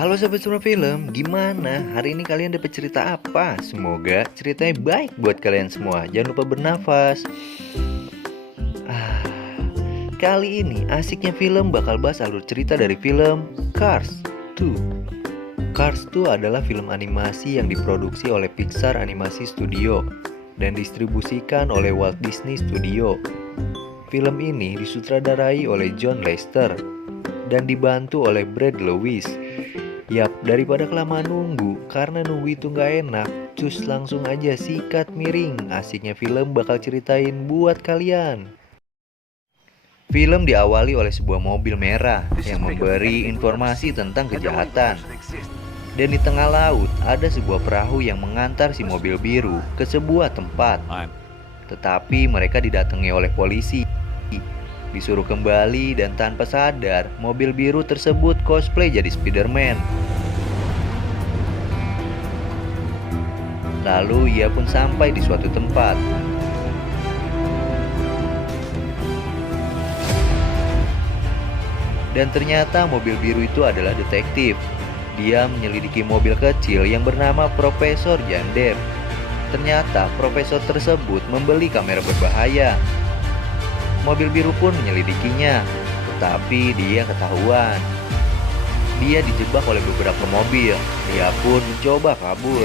Halo sobat semua film, gimana? Hari ini kalian dapat cerita apa? Semoga ceritanya baik buat kalian semua. Jangan lupa bernafas. Ah, Kali ini asiknya film bakal bahas alur cerita dari film Cars 2. Cars 2 adalah film animasi yang diproduksi oleh Pixar Animasi Studio dan distribusikan oleh Walt Disney Studio. Film ini disutradarai oleh John Lasseter dan dibantu oleh Brad Lewis. Yap, daripada kelamaan nunggu, karena nunggu itu nggak enak, cus langsung aja sikat miring. Asiknya film bakal ceritain buat kalian. Film diawali oleh sebuah mobil merah yang memberi informasi tentang kejahatan. Dan di tengah laut ada sebuah perahu yang mengantar si mobil biru ke sebuah tempat. Tetapi mereka didatangi oleh polisi. Disuruh kembali dan tanpa sadar, mobil biru tersebut cosplay jadi Spider-Man. Lalu ia pun sampai di suatu tempat. Dan ternyata mobil biru itu adalah detektif. Dia menyelidiki mobil kecil yang bernama Profesor Jander. Ternyata profesor tersebut membeli kamera berbahaya. Mobil biru pun menyelidikinya, tetapi dia ketahuan. Dia dijebak oleh beberapa mobil. Dia pun mencoba kabur.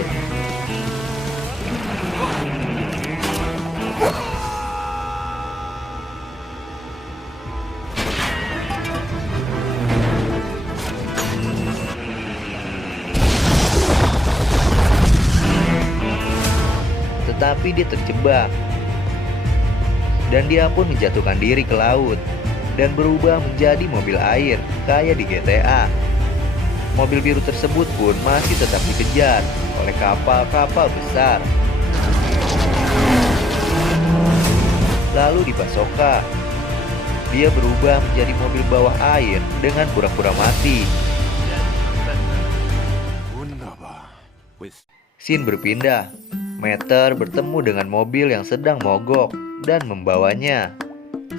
Tetapi dia terjebak. Dan dia pun menjatuhkan diri ke laut dan berubah menjadi mobil air kayak di GTA. Mobil biru tersebut pun masih tetap dikejar oleh kapal-kapal besar. Lalu di Basoka, dia berubah menjadi mobil bawah air dengan pura-pura mati. Scene berpindah. Meter bertemu dengan mobil yang sedang mogok dan membawanya.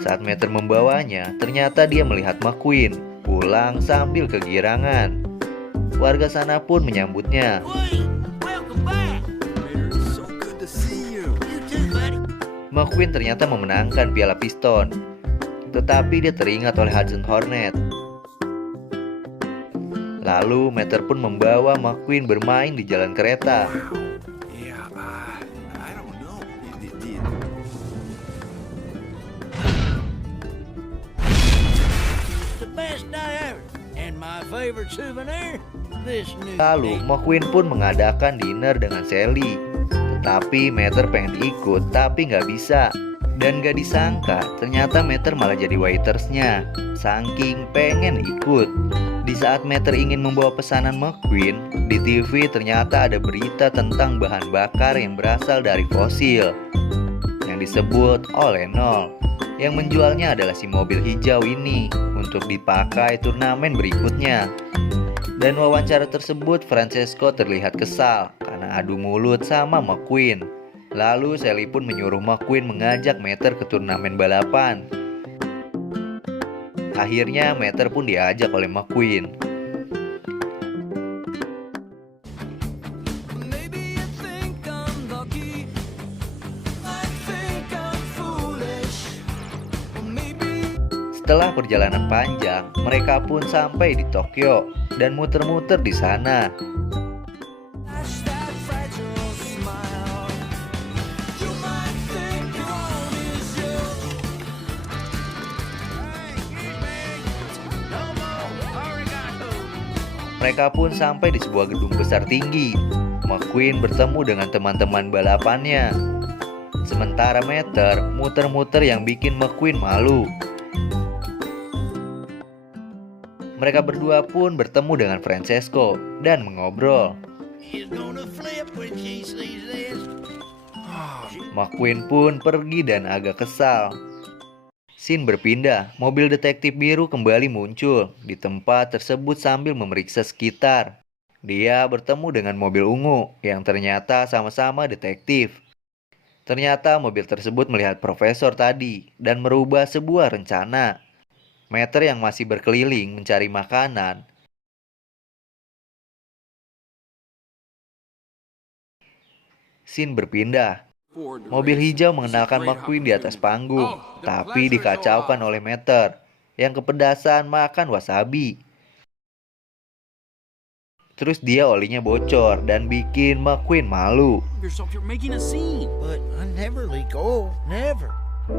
Saat Meter membawanya, ternyata dia melihat McQueen pulang sambil kegirangan. Warga sana pun menyambutnya. McQueen ternyata memenangkan piala piston, tetapi dia teringat oleh Hudson Hornet. Lalu Meter pun membawa McQueen bermain di jalan kereta. Lalu McQueen pun mengadakan dinner dengan Sally. Tetapi Meter pengen ikut tapi nggak bisa. Dan gak disangka ternyata Meter malah jadi waitersnya. Saking pengen ikut. Di saat Meter ingin membawa pesanan McQueen, di TV ternyata ada berita tentang bahan bakar yang berasal dari fosil yang disebut Olenol. Yang menjualnya adalah si mobil hijau ini untuk dipakai turnamen berikutnya. Dan wawancara tersebut Francesco terlihat kesal karena adu mulut sama McQueen. Lalu Sally pun menyuruh McQueen mengajak Meter ke turnamen balapan. Akhirnya Meter pun diajak oleh McQueen. Setelah perjalanan panjang, mereka pun sampai di Tokyo dan muter-muter di sana. Mereka pun sampai di sebuah gedung besar tinggi. McQueen bertemu dengan teman-teman balapannya. Sementara Meter muter-muter yang bikin McQueen malu. Mereka berdua pun bertemu dengan Francesco dan mengobrol. McQueen pun pergi dan agak kesal. Scene berpindah, mobil detektif biru kembali muncul di tempat tersebut sambil memeriksa sekitar. Dia bertemu dengan mobil ungu yang ternyata sama-sama detektif. Ternyata mobil tersebut melihat profesor tadi dan merubah sebuah rencana. Meter yang masih berkeliling mencari makanan Scene berpindah. Mobil hijau mengenalkan McQueen di atas panggung, tapi dikacaukan oleh Meter yang kepedasan makan wasabi. Terus dia olinya bocor dan bikin McQueen malu.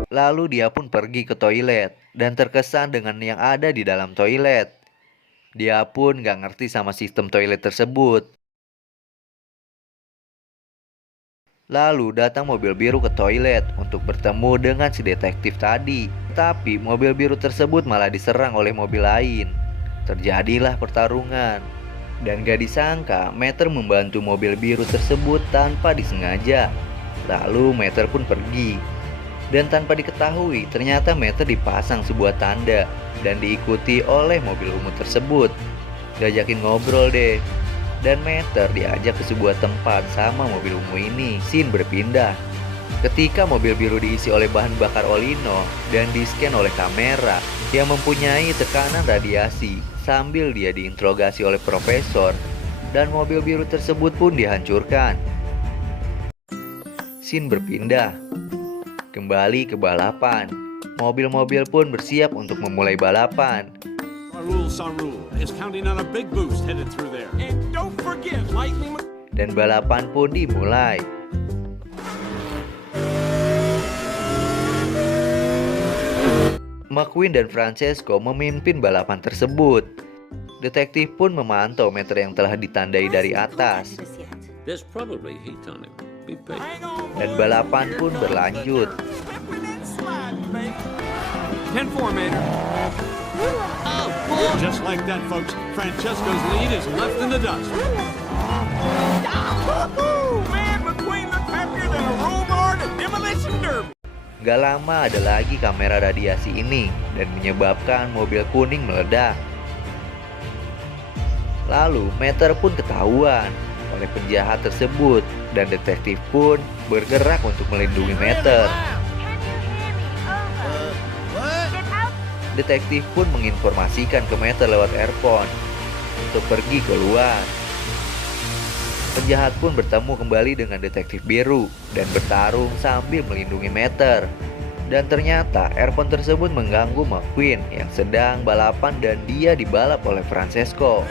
Lalu dia pun pergi ke toilet dan terkesan dengan yang ada di dalam toilet. Dia pun gak ngerti sama sistem toilet tersebut. Lalu datang mobil biru ke toilet untuk bertemu dengan si detektif tadi. Tapi mobil biru tersebut malah diserang oleh mobil lain. Terjadilah pertarungan. Dan gak disangka Meter membantu mobil biru tersebut tanpa disengaja. Lalu Meter pun pergi. Dan tanpa diketahui ternyata Meter dipasang sebuah tanda dan diikuti oleh mobil ungu tersebut. Diajakin ngobrol deh. Dan Meter diajak ke sebuah tempat sama mobil ungu ini. Scene berpindah. Ketika mobil biru diisi oleh bahan bakar olino dan di-scan oleh kamera yang mempunyai tekanan radiasi sambil dia diinterogasi oleh profesor, dan mobil biru tersebut pun dihancurkan. Scene berpindah. Kembali ke balapan. Mobil-mobil pun bersiap untuk memulai balapan. Dan balapan pun dimulai. McQueen dan Francesco memimpin balapan tersebut. Detektif pun memantau Meter yang telah ditandai dari atas. Dan balapan pun berlanjut. Just like that, folks, Francesco's lead is left in the dust. Man, McQueen looked happier than a rollbar at Demolition Derby. Gak lama ada lagi kamera radiasi ini dan menyebabkan mobil kuning meledak. Lalu Meter pun ketahuan oleh penjahat tersebut dan detektif pun bergerak untuk melindungi Meter. Detektif pun menginformasikan ke Meter lewat earphone untuk pergi keluar. Penjahat pun bertemu kembali dengan detektif biru dan bertarung sambil melindungi Meter. Dan ternyata earphone tersebut mengganggu McQueen yang sedang balapan dan dia dibalap oleh Francesco.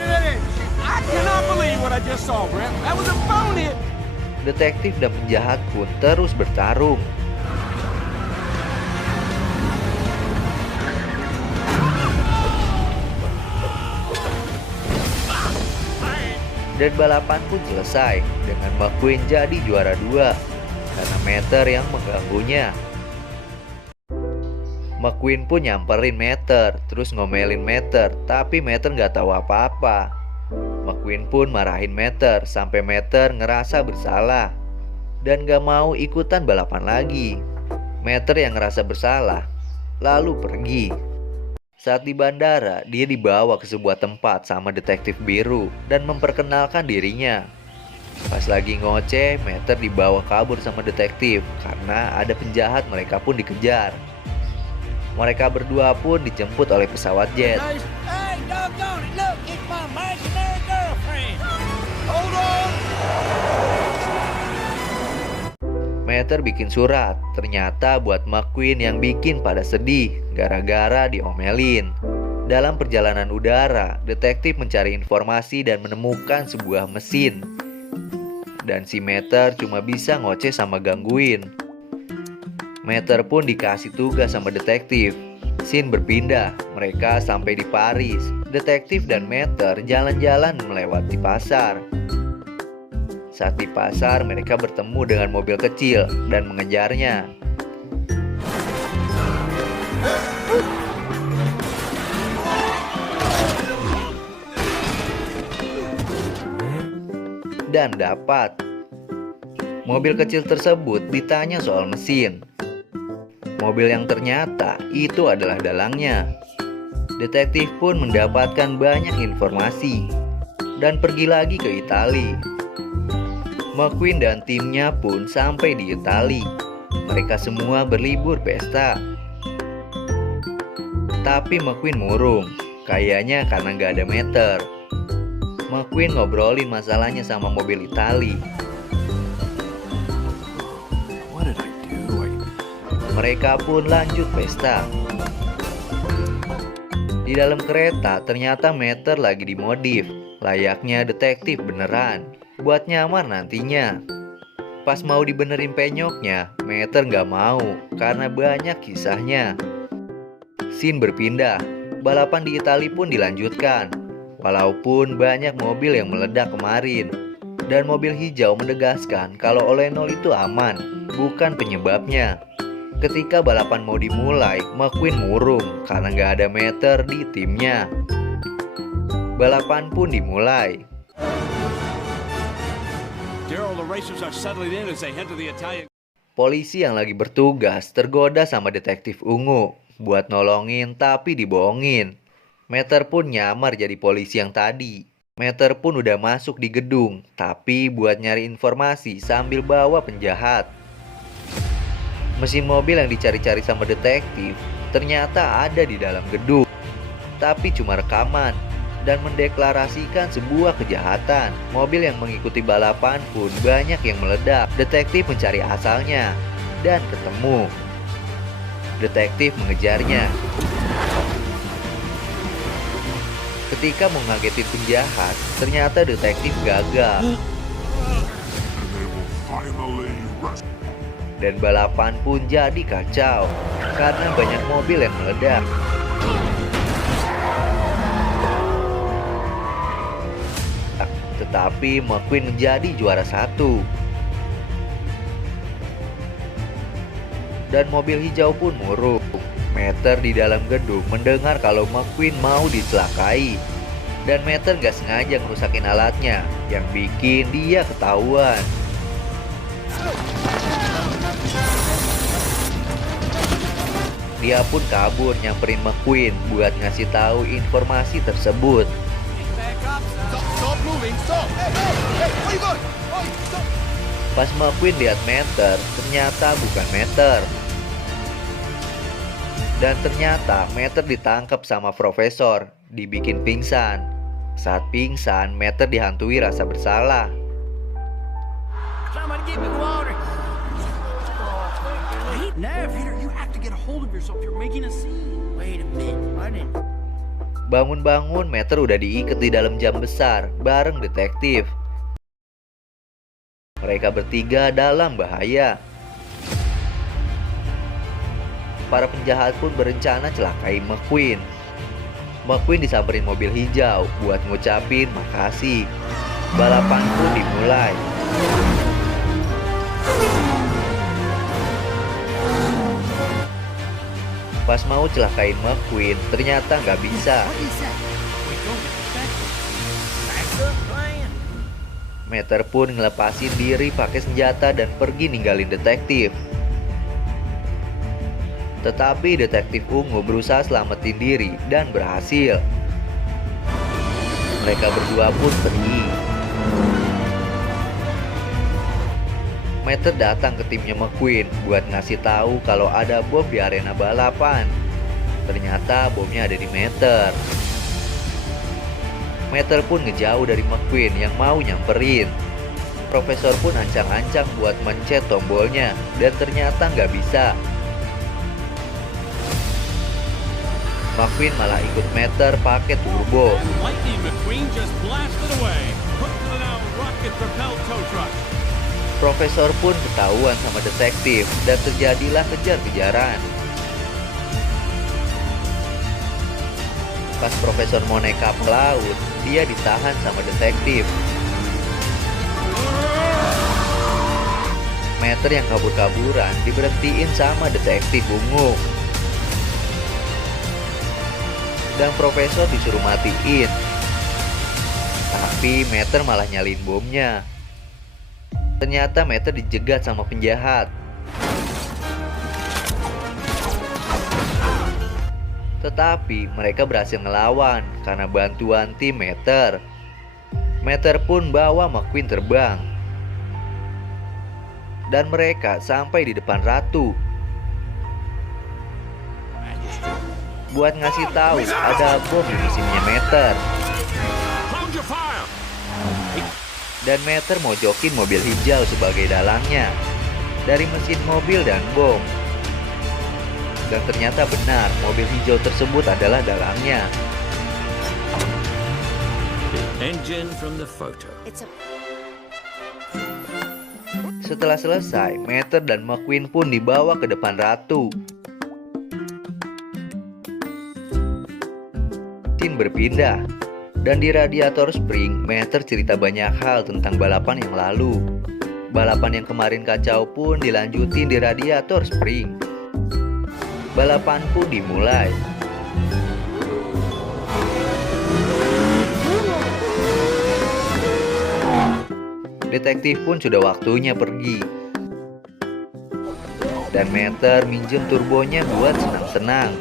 Detektif dan penjahat pun terus bertarung. Dan balapan pun selesai dengan McQueen jadi juara 2 karena Meter yang mengganggunya. McQueen pun nyamperin Meter, terus ngomelin Meter, tapi Meter nggak tahu apa-apa. McQueen pun marahin Meter sampai Meter ngerasa bersalah dan gak mau ikutan balapan lagi. Meter yang ngerasa bersalah lalu pergi. Saat di bandara, dia dibawa ke sebuah tempat sama detektif biru dan memperkenalkan dirinya. Pas lagi ngoceh, Meter dibawa kabur sama detektif karena ada penjahat, mereka pun dikejar. Mereka berdua pun dijemput oleh pesawat jet. Meter bikin surat, ternyata buat McQueen yang bikin pada sedih gara-gara diomelin. Dalam perjalanan udara, detektif mencari informasi dan menemukan sebuah mesin. Dan si Meter cuma bisa ngoceh sama gangguin. Meter pun dikasih tugas sama detektif. Scene berpindah, mereka sampai di Paris. Detektif dan Meter jalan-jalan melewati pasar. Saat di pasar, mereka bertemu dengan mobil kecil dan mengejarnya. Dan dapat. Mobil kecil tersebut ditanya soal mesin. Mobil yang ternyata itu adalah dalangnya. Detektif pun mendapatkan banyak informasi dan pergi lagi ke Italia. McQueen dan timnya pun sampai di Italia. Mereka semua berlibur pesta. Tapi McQueen murung, kayaknya karena gak ada Meter. McQueen ngobrolin masalahnya sama mobil Italia. mereka pun lanjut pesta. Di dalam kereta ternyata Meter lagi dimodif, layaknya detektif beneran, buat nyamar nantinya. Pas mau dibenerin penyoknya, Meter nggak mau karena banyak kisahnya. Scene berpindah, balapan di Italia pun dilanjutkan. Walaupun banyak mobil yang meledak kemarin. Dan mobil hijau menegaskan kalau Olenol itu aman, bukan penyebabnya. Ketika balapan mau dimulai, McQueen murung karena nggak ada Meter di timnya. Balapan pun dimulai. Daryl, the racers are settling in as they head to the Italian. Polisi yang lagi bertugas tergoda sama detektif ungu buat nolongin tapi dibohongin. Meter pun nyamar jadi polisi yang tadi. Meter pun udah masuk di gedung, tapi buat nyari informasi sambil bawa penjahat. Mesin mobil yang dicari-cari sama detektif ternyata ada di dalam gedung, tapi cuma rekaman dan mendeklarasikan sebuah kejahatan. Mobil yang mengikuti balapan pun banyak yang meledak. Detektif mencari asalnya dan ketemu. Detektif mengejarnya. Ketika mau ngagetin penjahat, ternyata detektif gagal. Dan balapan pun jadi kacau karena banyak mobil yang meledak. Tetapi McQueen menjadi juara satu. Dan mobil hijau pun murung. Meter di dalam gedung mendengar kalau McQueen mau dicelakai. Dan Meter gak sengaja ngerusakin alatnya, yang bikin dia ketahuan. Dia pun kabur nyamperin McQueen buat ngasih tahu informasi tersebut. Stop moving, stop! Hey, where you going? Stop! Pas McQueen lihat Meter, ternyata bukan Meter. Dan ternyata Meter ditangkap sama Profesor, dibikin pingsan. Saat pingsan, Meter dihantui rasa bersalah. Someone give me water! Wait, now, Peter, you have to get a hold of yourself. You're making a scene. Wait a minute, I didn't... Bangun-bangun, Meter udah diikat di dalam jam besar bareng detektif. Mereka bertiga dalam bahaya. Para penjahat pun berencana celakai McQueen. McQueen disamperin mobil hijau buat ngucapin makasih. Balapan pun dimulai. Pas mau celakain McQueen, ternyata nggak bisa. Meter pun ngelepasin diri pakai senjata dan pergi ninggalin detektif. Tetapi detektif ungu berusaha selamatin diri dan berhasil. Mereka berdua pun pergi. Meter datang ke timnya McQueen buat ngasih tahu kalau ada bom di arena balapan. Ternyata bomnya ada di Meter. Meter pun ngejauh dari McQueen yang mau nyamperin. Profesor pun ancang-ancang buat mencet tombolnya dan ternyata nggak bisa. McQueen malah ikut Meter pakai turbo. Lightning McQueen just blasted away. Hooked to the now rocket-propelled tow truck. Profesor pun ketahuan sama detektif dan terjadilah kejar-kejaran. Pas Profesor mau naik kapal laut, dia ditahan sama detektif. Meter yang kabur-kaburan diberhentiin sama detektif ungu. Dan Profesor disuruh matiin. Tapi Meter malah nyalin bomnya. Ternyata Meter dijegat sama penjahat. Tetapi mereka berhasil ngelawan karena bantuan tim Meter. Meter pun bawa McQueen terbang. Dan mereka sampai di depan Ratu. Buat ngasih tahu ada bom di mesinnya Meter. Hold your fire! Dan Meter mau jokin mobil hijau sebagai dalangnya dari mesin mobil dan bom. Dan ternyata benar, mobil hijau tersebut adalah dalangnya. Engine from the photo. Setelah selesai, Mater dan McQueen pun dibawa ke depan ratu. Scene berpindah, dan di Radiator Spring, Mater cerita banyak hal tentang balapan yang lalu. Balapan yang kemarin kacau pun dilanjutin di Radiator Spring. Balapan pun dimulai. Detektif pun sudah waktunya pergi. Dan Mater minjem turbonya buat senang-senang.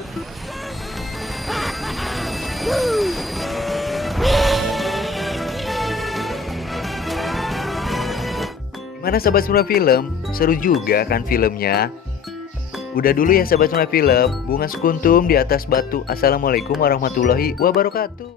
Gimana sahabat semua film? Seru juga kan filmnya? Udah dulu ya sahabat semua film. Bunga sekuntum di atas batu. Assalamualaikum warahmatullahi wabarakatuh.